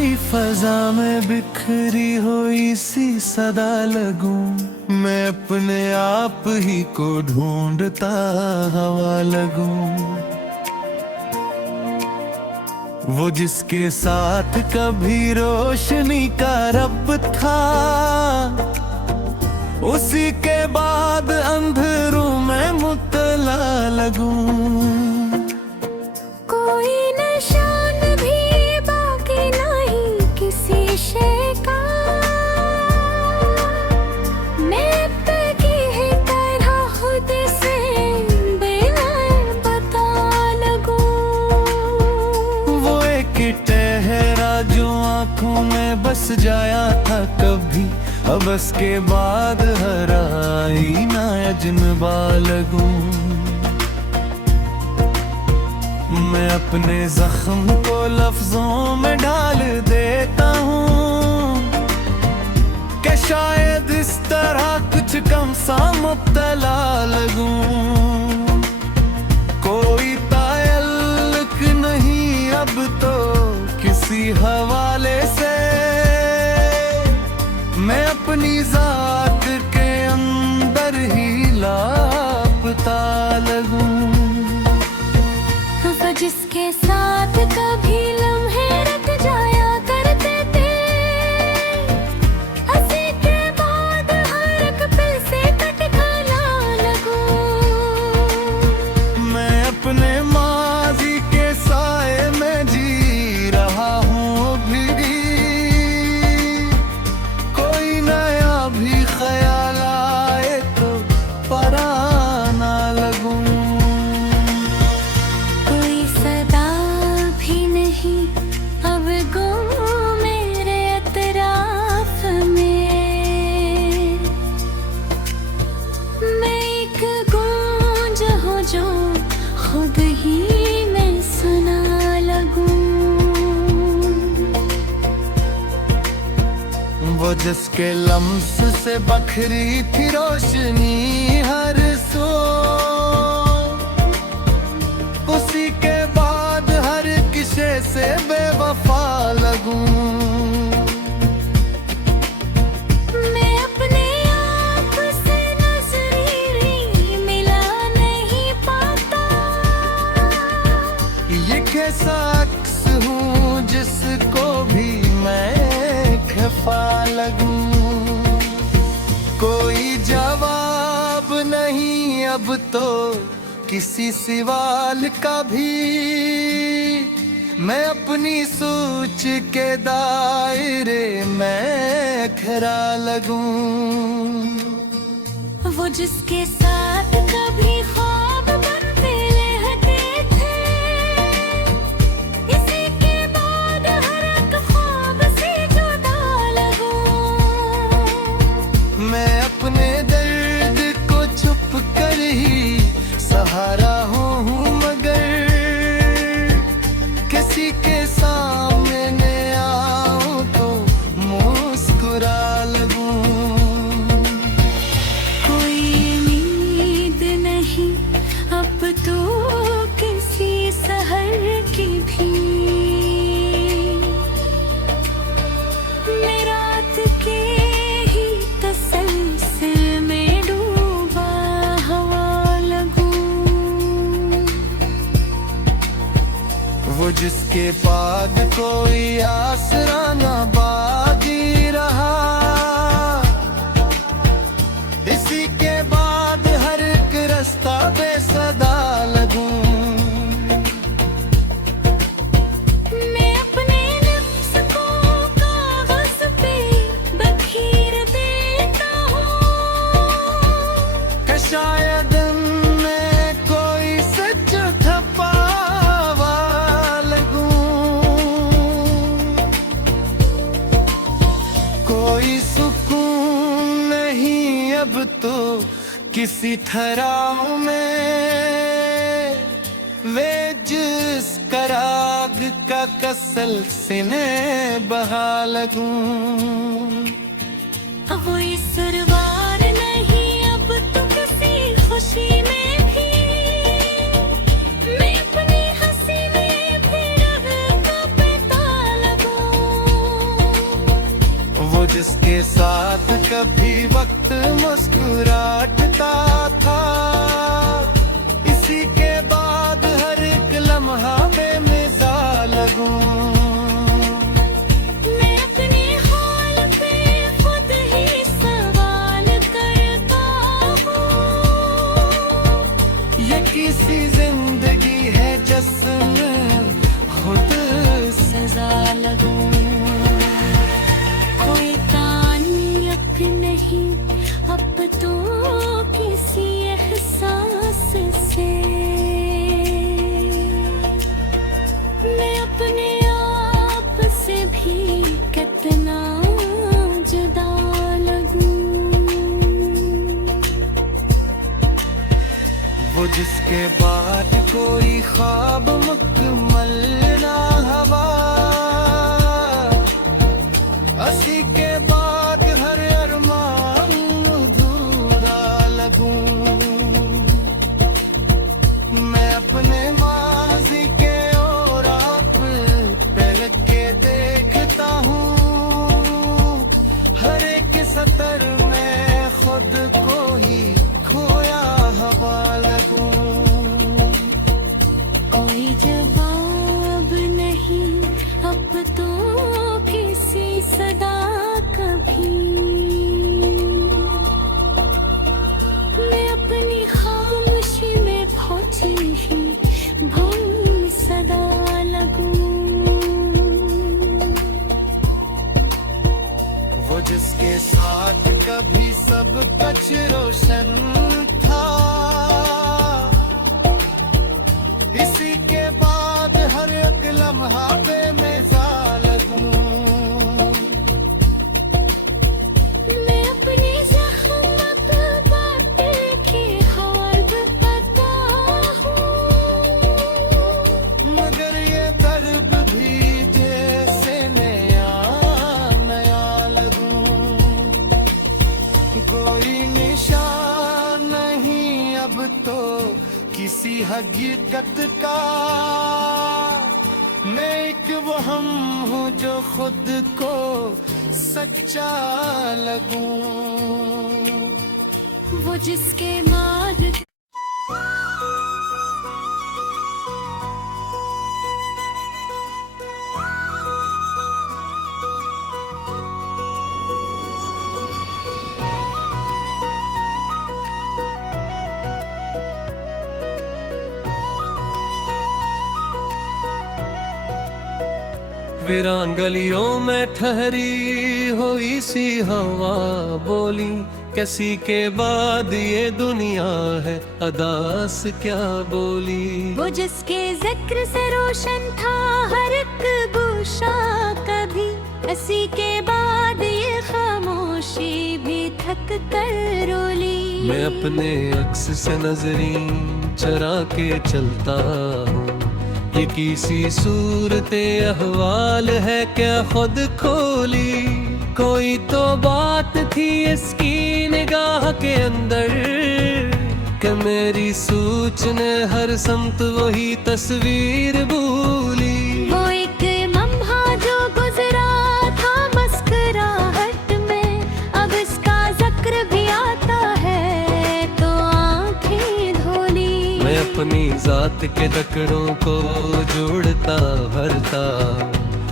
खुली फजा में बिखरी हुई सी सदा लगूं, मैं अपने आप ही को ढूंढता हवा लगूं। वो जिसके साथ कभी रोशनी का रब था, उसी के बाद अंधेरों में मुतला लगूं। कोई निशान भी बाकी नहीं किसी शय का, मैं की ही तरह खुद से बेपता लगूं। वो एक टहरा जो आंखों में बस जाया था कभी, अब इसके बाद हर आईना अजनबा लगूं। मैं अपने जख्म को लफ्जों में डाल देता हूँ कि शायद इस तरह कुछ कम सा मुब्तला लगूं। कोई ताल्लुक नहीं अब तो किसी हवाले से, मैं अपनी जात के अंदर ही लापता लगूं। वो जिसके साथ कभी लम्हे रट जाया करते थे, हंसी के बाद हर एक पल से कटखला लगूं। मैं अपने माजी के साए में जी रहा हूँ अभी भी, कोई नया भी ख्याल आए तो पराना लगूं। कोई सदा भी नहीं अब गुम मेरे अतराफ में, मैं एक गूंज हूँ जो खुद ही मैं सुना लगूं। वो जिसके लम्स से बखरी थी रोशनी हर सो, उसी के बाद हर किसे से बेवफा लगूं। मैं अपने आप से नजरें मिला नहीं पाता, ये कैसा अक्स हूँ जिसको भी मैं खफा लगूं। कोई जवाब नहीं अब तो किसी सवाल का भी, मैं अपनी सोच के दायरे में खरा लगूं। वो जिसके साथ कभी ख्वाब बनते रहते थे, इसी के बाद हर एक ख्वाब से जुदा लगूं। मैं अपने दर्द को छुप कर ही सहारा हूँ, मगर किसी के सामने आऊं तो मुस्कुरा लगूं। कोई उम्मीद नहीं अब तो किसी सहर की भी, मैं रात के ही तसल्सल में डूबा हवा लगूं। वो जिसके बाद कोई आसरा न बाकी रहा, इसी के बाद हर एक रास्ता बेसदा लगूं। मैं अपने नफ्स को कागज पे बखेर देता हूँ कि शायद मैं कोई सच छपावा लगूं। कोई सुकून नहीं अब तो किसी ठहराव में, वे जिस कराग का कसल सिने बहा लगूं। वो इस सुरवार नहीं अब तो किसी खुशी में भी, मैं अपनी हंसी में भी रंग का पता लगूं। कभी वक्त मुस्कुराता था, इसी के बाद हर एक लम्हा बेमिसाल लगूं। मैं अपने हाल पे खुद ही सवाल करता हूँ, ये किसी जिंदगी है जिसमें खुद सजा लगूं। कोई ताल्लुक नहीं अब तो किसी एहसास से, मैं अपने आप से भी कितना जुदा लगूं। वो जिसके बाद कोई ख्वाब मुकम्मल ना हवा, उसी के बाद हर अरमान अधूरा लगूं। मैं अपने माज़ी के और आप पलट के देखता हूँ, हर एक सतर में खुद को ही खोया हवा लगूं। कोई जवाब नहीं अब तो किसी सदा कभी, मैं अपनी खामोशी में पहुंची ही भूल सदा लगूं। वो जिसके साथ कभी सब कुछ रोशन था, इसी के बाद हर एक लम्हा बेमिसाल लगूं। मैं अपनी ज़ख्मत बात के हाल बताता हूँ, मगर ये दर्द भी जैसे नया नया लगूं। कोई निशान नहीं अब तो किसी हकीकत का, मैं एक वहम हूँ जो खुद को सच्चा लगूं। वो जिसके मार्ग वीरान गलियों में ठहरी हुई सी हवा बोली, किसी के बाद ये दुनिया है अदास क्या बोली। वो जिसके जिक्र से रोशन था हर एक गोशा कभी, इसी के बाद ये खामोशी भी थक कर रोली। मैं अपने अक्स से नजरी चरा के चलता हूँ, ये किसी सूरत अहवाल है क्या खुद खोली। कोई तो बात थी इसकी निगाह के अंदर, कि मेरी सोच ने हर समत वही तस्वीर भूली। वो एक लम्हा जो गुजरा था मुस्कुराहट में, अब इसका जिक्र भी आता है तो आंखें धोली। मैं अपनी जात के टकरों को जोड़ता भरता,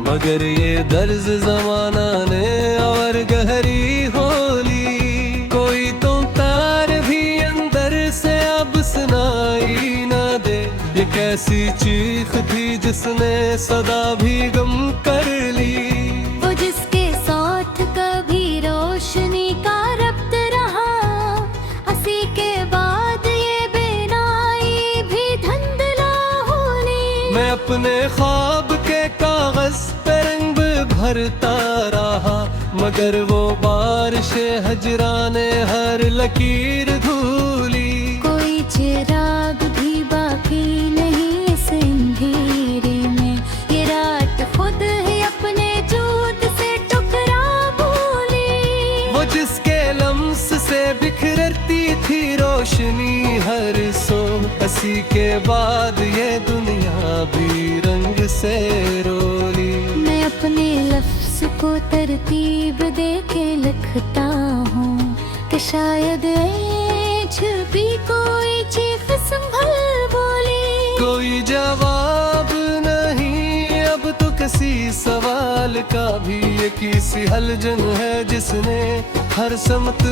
मगर ये दर्ज जमाना ने और गहरी होली। कोई तो तार भी अंदर से अब सुनाई ना दे, ये कैसी चीख थी जिसने सदा भी गम कर ली। वो जिसके साथ कभी रोशनी का रब्त रहा, उसी के बाद ये बेनाई भी धुंधला होली। मैं अपने ख्वाब के कागज पे रंग भरता रहा, मगर वो बारिश हजराने हर लकीर धूली। कोई चिराग भी बाकी नहीं इस अंधेरे में, ये रात खुद ही अपने जूत से टुकड़ा बोली। वो जिसके लम्स से बिखरती थी रोशनी हर सो, इसी के बाद ये दुनिया भी रंग से रोली। मैं अपने लफ्ज़ को तरतीब दे के लिखता हूँ कि शायद छुपी कोई चीख संभल बोली। कोई जवाब नहीं अब तो किसी सवाल का भी, ये किसी हलजन है जिसने हर समत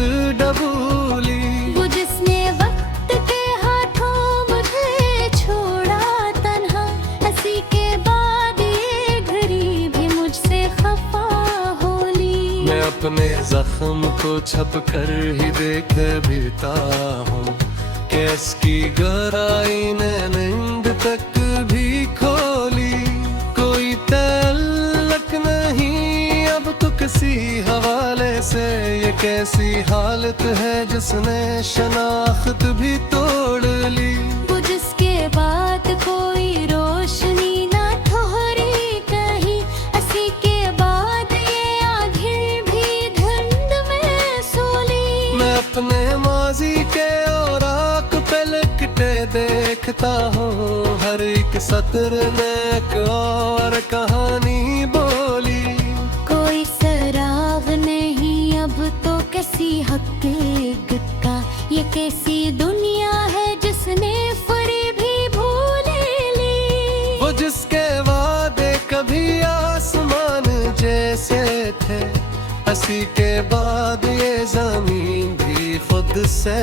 डबोली। वो जिसने वक्त के हाथों मुझे छोड़ा तन्हा, हंसी के बाद ये घड़ी भी मुझसे खफा होली। मैं अपने जख्म को छप कर ही देख बीता हूँ, कैस की गहराई ने नींद तक भी खोली। कोई तल्लक नहीं अब तो किसी हवाले से, ये कैसी हालत है जिसने शनाख्त भी तोड़ ली। वो जिसके बाद कोई रोशनी ना ठोरी कहीं, हंसी के बाद ये आंखें भी धुंध में सोली। मैं अपने माजी के औराक पे लिखते देखता हूँ, हर एक सत्र में एक और कहानी बोली। कोई सराग नहीं अब तो किसी हकीकत का, ये कैसी दुनिया है जिसने फरे भी भूले ली। वो जिसके वादे कभी आसमान जैसे थे, हंसी के बाद ये जमीन भी खुद से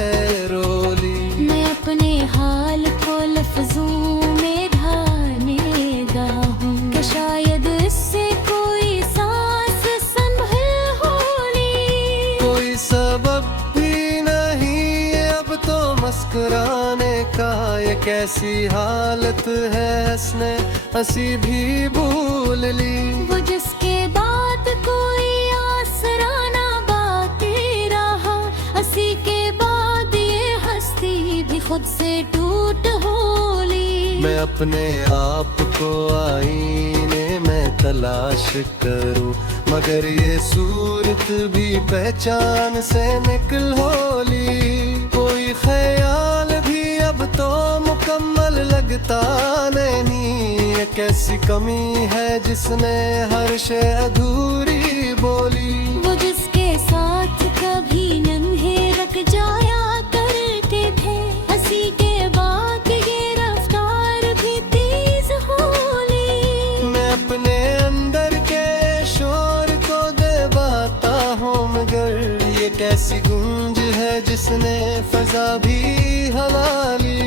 रोली। मैं अपने हाल को लफ्जों में ढाने दा हूँ कि शायद इससे कोई सांस संभल होली। कोई सबब भी नहीं अब तो मुस्कुराने का, ये कैसी हालत है हंसने हंसी भी भूल ली। वो जिसके बाद कोई आसरा ना बाकी रहा, हंसी के बाद ये हस्ती भी खुद से टूट होली। मैं अपने आप को आईने में तलाश करूं, मगर ये सूरत भी पहचान से निकल होली। कोई ख्याल भी अब तो मुकम्मल लगता नहीं, ये कैसी कमी है जिसने हर शे अधूरी बोली। वो जिसके साथ कभी नन्हे रख जाया करते थे, हंसी के बाद ये रफ्तार भी तेज होली। मैं अपने अंदर के शोर को दबाता हूँ, मगर ये कैसी गूंज है जिसने फजा भी हवा ली।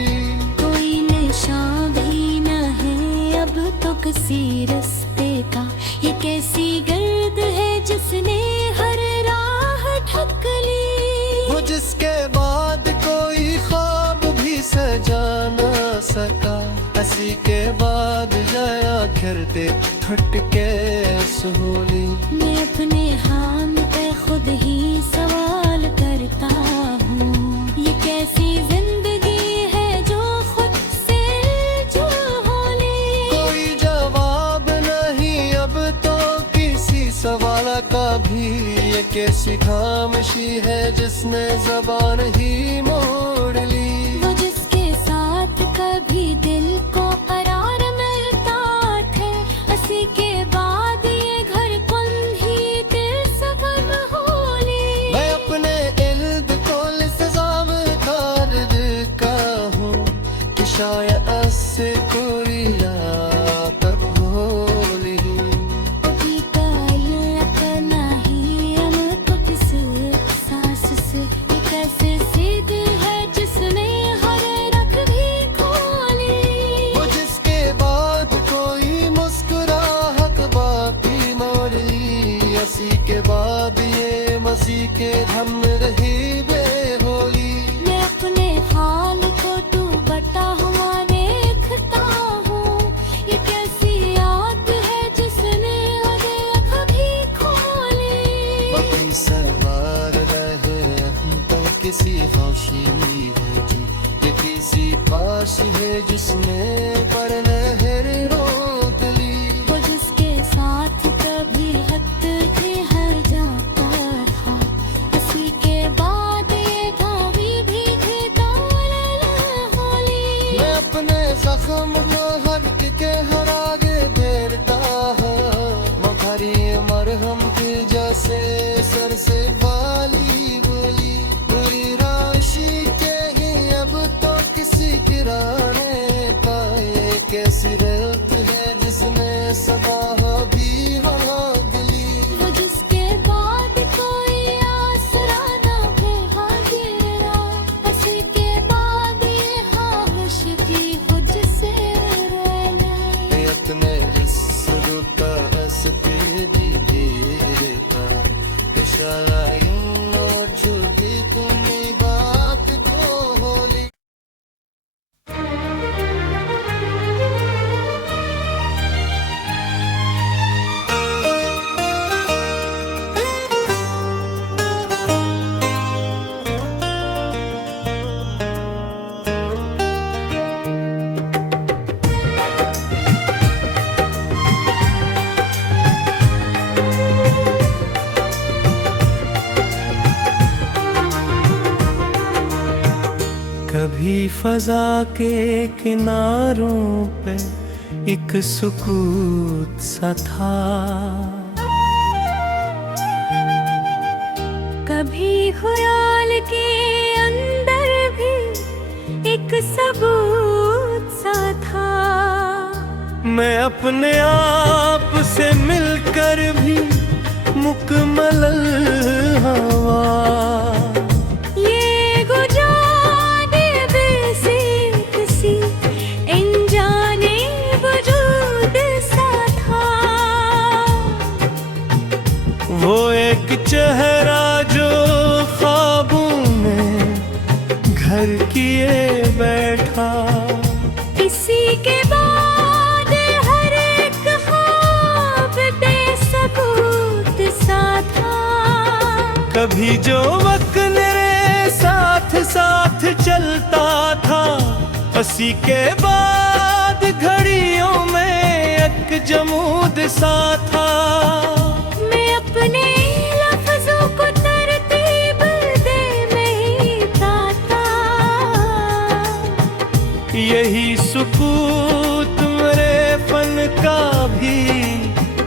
कोई निशान भी न है अब तो किसी रास्ते का, ये कैसी गर्द है जिसने हर राह ढक ली। वो जिसके बाद कोई ख्वाब भी सजा ना सका, हंसी के बाद जाया खिरते फट के सोली। मैं अपने हाल पे खुद ही सवाल करता हूँ, ये कैसी जिंदगी है जो खुद से जो होली। कोई जवाब नहीं अब तो किसी सवाल का भी, ये कैसी खामोशी है जिसने जबान ही मोड़ ली। वो जिसके साथ कभी दिल को करार मिलता थे, हंसी के बाद ये घर कौन ही दिल सफर होली। मैं अपने इल्द को लिस्ज़ाम खारिज का हूँ, कि शायद इससे कोई याद भोली। अभी ताल्लुक नहीं हमको किस एहसास से, ये कैसे जिद है जिसने हर रख भी खोली। वो जिसके बाद कोई मुस्कुराहट बाकी मोड़ ली, हंसी के बाद ये मसीह के हम रही बेहोली। मैं अपने हाल को तू बता हुआ देखता हूँ, ये कैसी याद है जिसने अरे कभी खोली। बाकी सवार रहे हम तो किसी हौशी होगी, ये किसी पास है जिसने पर नहर रोक ली। वो जिसके साथ कभी हद थे हर जाता था, हंसी के बाद ये धावी भी थे ताला होली। मैं अपने जख्म को हद के हर आगे देता हूँ, किसी किराने का ये कैसी रेत है जिसने सदा भी वहाँ गिली। वो जिसके बाद कोई आसरा ना बेहा गिरा, हंसी के बाद ये ख्वाहिश की हो जिसे रहना। इतने जिसका हंसते जी देता इशारा यूं छुपी तुम्हें बात खोली। कभी फजा के किनारों पे एक सुकूत सा था, कभी ख्याल के अंदर भी एक सबूत सा था। मैं अपने आप से मिलकर भी मुकम्मल हवा। ये गुजारे बेसी किसी अनजाने वजूद सा था। वो एक चेहरा जो ख्वाबों में घर किए बैठा। इसी के बाद हर एक ख्वाब बेसबूत सा था। कभी जो वक्त मेरे साथ साथ चलता था, उसी के बाद घड़ियों में एक जमूद सा था। मैं अपने लफ्जों को तरतीब दे नहीं पाता। यही सुकूत मेरे फन का भी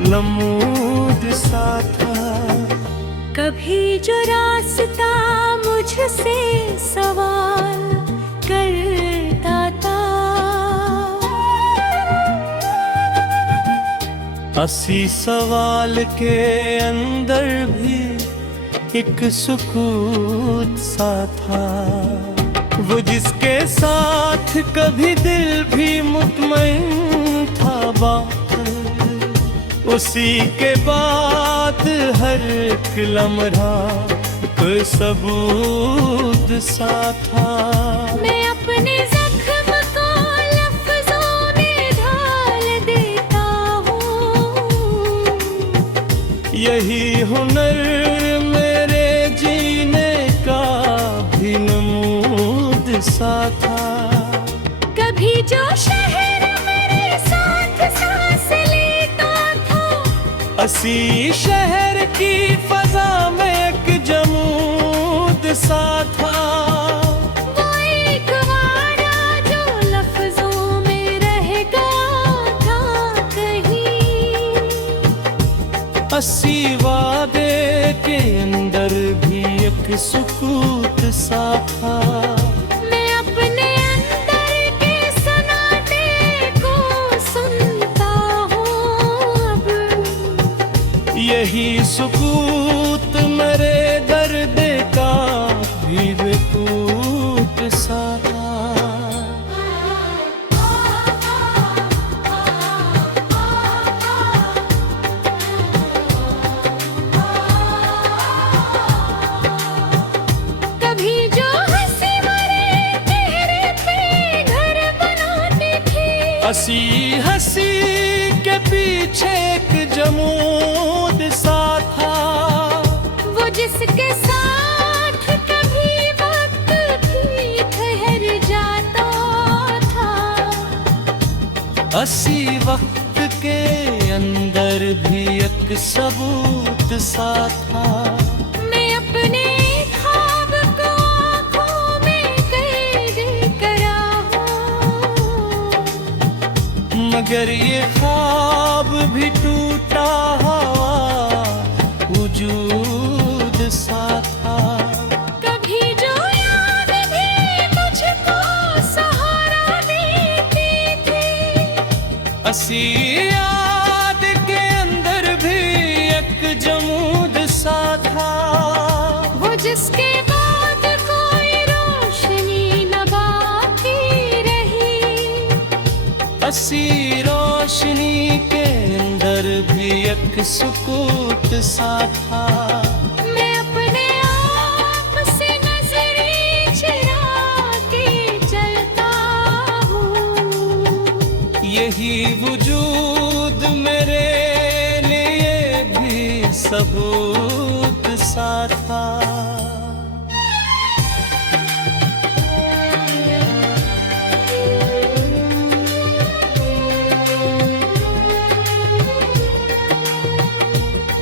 नमूद सा था। कभी जो रास्ता मुझसे सवाल करता था, असी सवाल के अंदर भी एक सुकूत सा था। वो जिसके साथ कभी दिल भी मुतमईन था बात, उसी के बाद हर एक लम्हा कोई सबूत सा था। मैं अपने जख्म को लफ्जों में ढाल देता हूँ। यही हुनर मेरे जीने का भी नमूद सा था। कभी जो शहर मेरे साथ सांस लेता था, असी शहर की फजा में एक जमूद सा था। वो एक वादा जो लफ्जों में रह गया था कहीं। असी वादे के अंदर भी एक सुकूत सा था। मैं अपने अंदर के सन्नाटे को सुनता हूँ अब। यही सुकूत मेरे दर्द का भी बेकूत सा था। कभी जो हंसी मरे चेहरे पे घर बनाती थी, हंसी हंसी के पीछे एक जमूद सा था। वो जिसके साथ कभी वक्त भी ठहर जाता था। हंसी वक्त के अंदर भी एक सबूत सा था। मैं अपने ख्वाब को आँखों में कैद करा हूँ। मगर ये ख्वाब भी टूटा हुआ वजूद सा था। कभी जो याद भी मुझको असी याद के अंदर भी एक जमूद सा था, वो जिसके बाद कोई रोशनी न बाकी रही। असी रोशनी के अंदर भी एक सुकूत सा था। मैं अपने आप से नजरें चुरा के चलता हूँ, यही वजूद मेरे लिए भी सबूत सा था।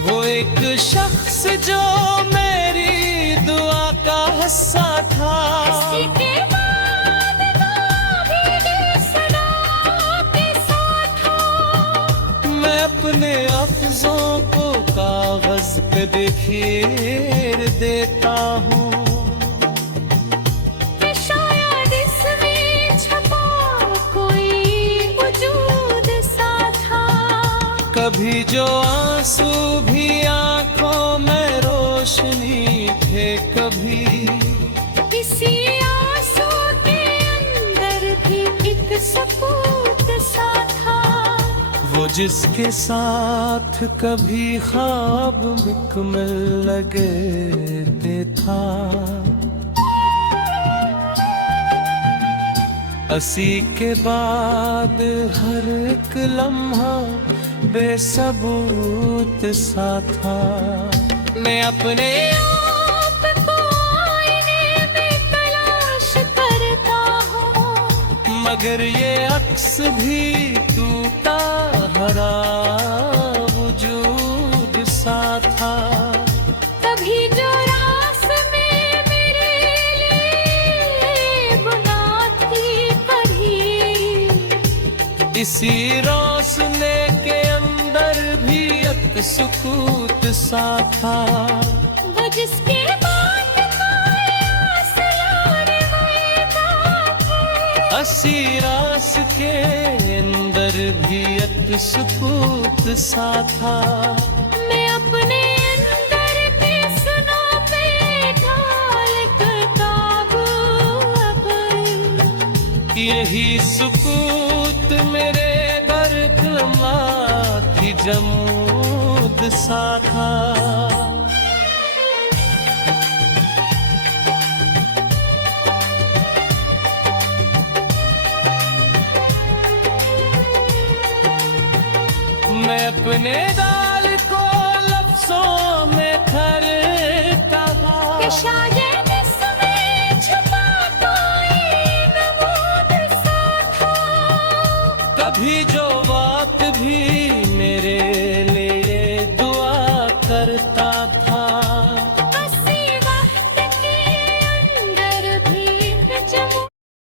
वो एक शख्स जो मेरी दुआ का हिस्सा था, इसी के बाद भी सदा के साथ हो। मैं अपने अफ़ज़ों को कागज पे बिखेर देता हूँ। कि शायद इसमें छपा कोई वजूद सा था। कभी जो आंसू भी आंखों में रोशनी थे, कभी किसी आंसू के अंदर भी एक सकूत सा था। वो जिसके साथ कभी ख्वाब मुकम्मल लगते था। असी के बाद हर एक लम्हा बेसबूत सा था। मैं अपने आप को आईने में तलाश करता हूँ, मगर ये अक्स भी टूटा हरा वजूद सा था। कभी जो रास में मेरे लिए बुनाती कभी, इसी रोशनी के अंदर भी एक सुकूत सा था। वो जिसके बाद कोई आसमान में था। असी रास के अंदर भी एक सुकूत सा था। मैं अपने अंदर के सुनों पे ढाल कर काबू अब। यही सुकूत मेरे दर्द की जमूद सा था। मैं अपने दाल को लफ्ज़ों में खरता था। कि शायद इसमें छुपा कोई नमूद सा था। कभी जो